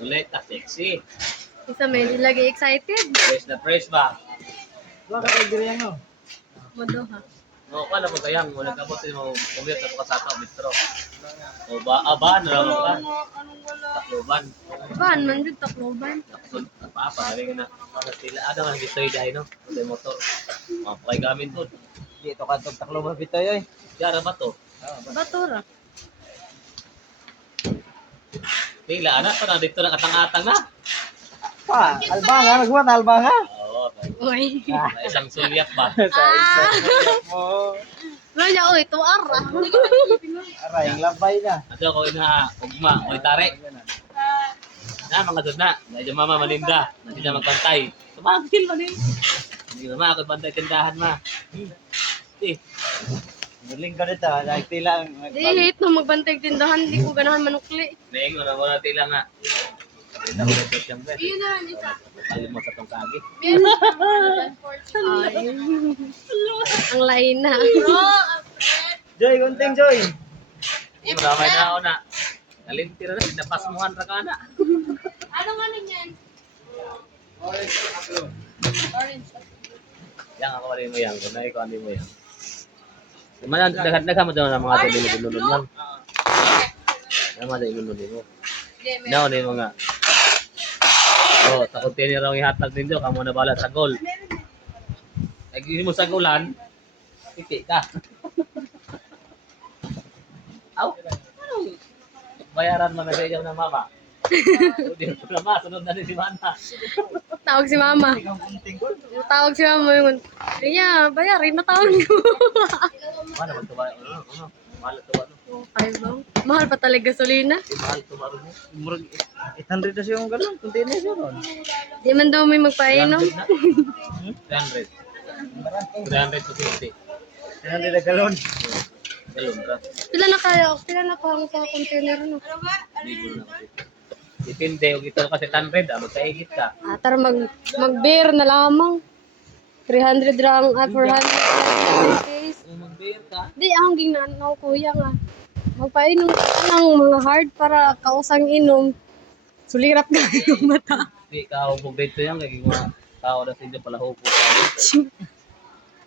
Ulit, sexy. Isa may lagi excited. Fresh ba? Wala ka tayo giriyan mo. Modo ha. No, kala mo kayang mo nagkabot mo kumit sa sa ato metro. O ba aban na lang ka. Takloban. Ban man jud takloban. Apa galing na. Sila ada man bitoy dai no. Sa motor. Mapay gamit po. Dito ka itong Tacloban bitoy oy. Yara ba to? Batura. Tila ana pa na dito na katang-atang na. Pa, albanga, nagbuhat na albanga. Oo. Uy. May isang sulyap ba? Sa isang mo. Wala oy tuar. Aray, labay na. Ato ko ina ugma, o tare. Na mga dod na. Medyo mama malinda. Hindi na magbantay. Tumagil man eh. Hindi na ako bantay tindahan ma. Eh. Muling ka dito, nagtila ang Di hit no magbantay tindahan di ko ganahan manukli. Neng ora wala tila nga. Kita ko dito siyempre. Iyon na isa. Alim mo sa tong kagi. Ay. Ang lain na. Joy, kunting Joy. Maramay na ako na. Kalintir na, napasmuhan ra ka na. Anong ano niyan? Orange. Yang ako rin mo yan, kung na ikaw mo yan. Kumanan, naghat mo doon ng mga tulunod yan. Yan mga tulunod mo. Now, na yung mga. Oh, sa container ang ihatag ninyo, kamo na bala sa goal. Nag-iwi mo sa goalan, piti ka. Aw, anong bayaran mo na sa inyo ng mama? Hindi mo na masunod na si Mana. Tawag si mama. Ikaw kunting ko. Tawag si mama yung Riya, bayarin na tawag ko. Mana, magtubayo. Ano? Mahal ito ba? Ay bang? Mahal pa talaga gasolina. Mahal ito ba? Murag 800 na siya yung galon, container siya ron. Di man daw may magpainom. 300. 300 to 50. 800 na galon. Galon ka. Pila na pa ang sa container no? Libo na kasi. Depende, kung ito kasi 100, magkaigit ka. Tara mag-beer na lamang. 300 lang, 400 days. Kung mag-beer ka, Di, ang ginanaw kuya nga. Magpainom ka ng mga hard para kausang inom. Sulirap ka yung mata. di ka hubog dito yan, kaya mga tao na sa inyo pala hubog.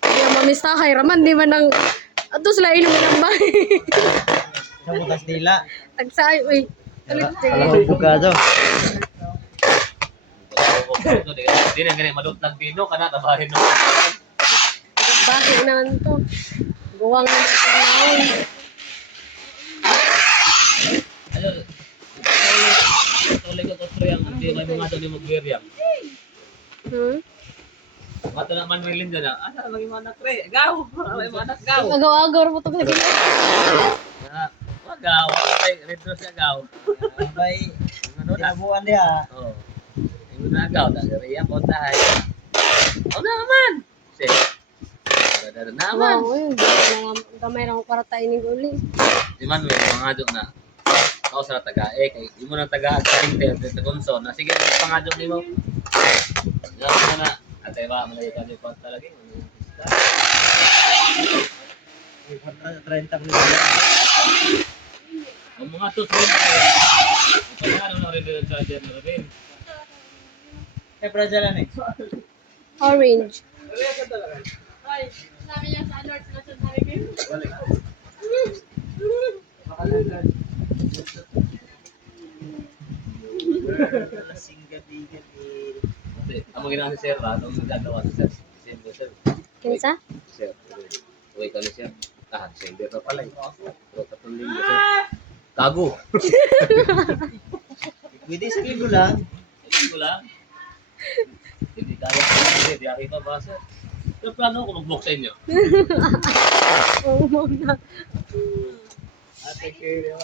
Kaya mamistahay raman, di man ang... Ato sila inom ng bahay. Sa butas nila. Tagsay, uy. Alam mo bugado. Di na ganyan, madutlag dino ka na, tabahin mo. Bakit naman to? Guwang na sa naon. Ayun, tuloy ka kotro yan, hindi kayo mga doon yung mag-beer yan. Mato na man willing dyan, asa lagi manak re, gaw, may manak gaw. Agaw-agaw mo ito kasi. Gaw, ay, retro siya gaw. Abay, Ano na? nabuan diha. Oo. Yung nagaw, tagariya ko tayo. O naman! Sige. Dada naman. Wow, yun. Gamay lang kwarta inig uli. Di man, may mga adyo na. Ako sa taga, kay di mo na taga sa Intel, sa Gonzo, na sige, pangadyo ni mo. Yan mo na. At iba, malayo ka din po talaga. 30 ko. Ang mga tusin, ano na rin din sa dyan na rin. Eh, prajalan eh. Orange. Lasing gabi-gabi. Kasi, ang mga ginagawa si Sir, anong nagagawa si Sir? Sir. Kinsa? Sir, uwi ka na siya. Sender na pala eh. Pero tatlong linggo siya. Kago. Pwede sa linggo lang. Linggo lang. Hindi kaya ko. Hindi ako ipabasa. Pero plano ko mag-book sa inyo. Oo, muna. Ate kayo.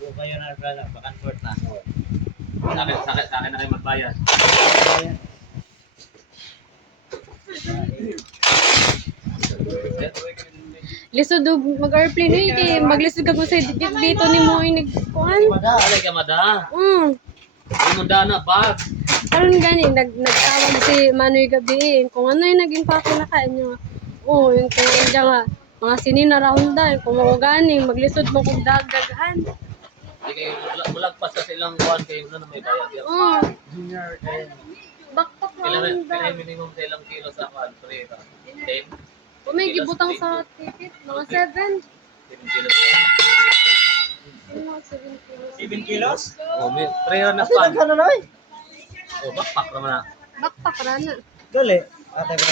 Buo kayo na pala, back-and-forth na. Sa akin na kayo magbayad. Lisod do mag-airplane eh. Kaya maglisod ka kung sa dito ni mo inig kuhan. Alay ka mada. Hindi mo dana bag. Karon gani nagtawag si Manoy gabi kung ano yung naging pako na kanya. Oo, yung kung nga mga sinina raunda kung mo gani maglisod mo kung dagdagan. Hindi kayo mulagpas sa silang kuhan kayo na may bayad yan. Oh, Junior kayo. backpack Kailan lang. minimum sa ilang kilo sa kuhan? 10? Kung may gibutang sa ticket, mga 7. 7 kilos. Mga 7 kilos. 7 kilos? Oh, may prayer na Kasi kuhan. nagkano na eh. Oh, backpack naman na. Backpack rana. Gali. Ate ko.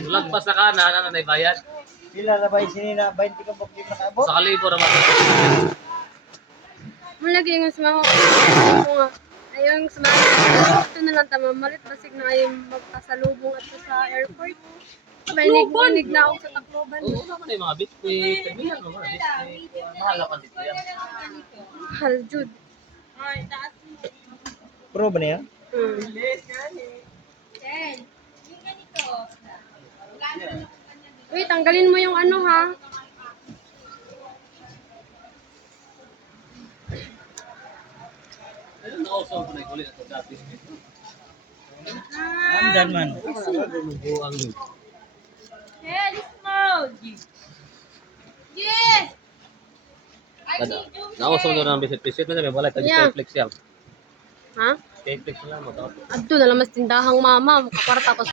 Mulagpas na kanan, ano na bayad? Sila na ba yung sinina? 20 ka bukli na kaabot? Sa kalibo naman. Malagi yung sumama ko nga. Ayong sumama. Ito na lang tama. Malit basig na ayong magpasalubong at sa airport. Bainig na ako sa Tacloban. Oo, naman yung mga biscuit. Sabihan mo mga biscuit. Mahal pa dito yan. Mahal, Jude. Pro ba na yan? Uy, tanggalin mo yung ano ha. Ayun, nausaw ko na yung ulit ito dati. Andan man. Buang yun. Nausaw nyo ng bisit-bisit. May balay ka Yeah. flex yan. Ha? Flex lang mo. Adto na lang mas tindahang mama. Makaparta ko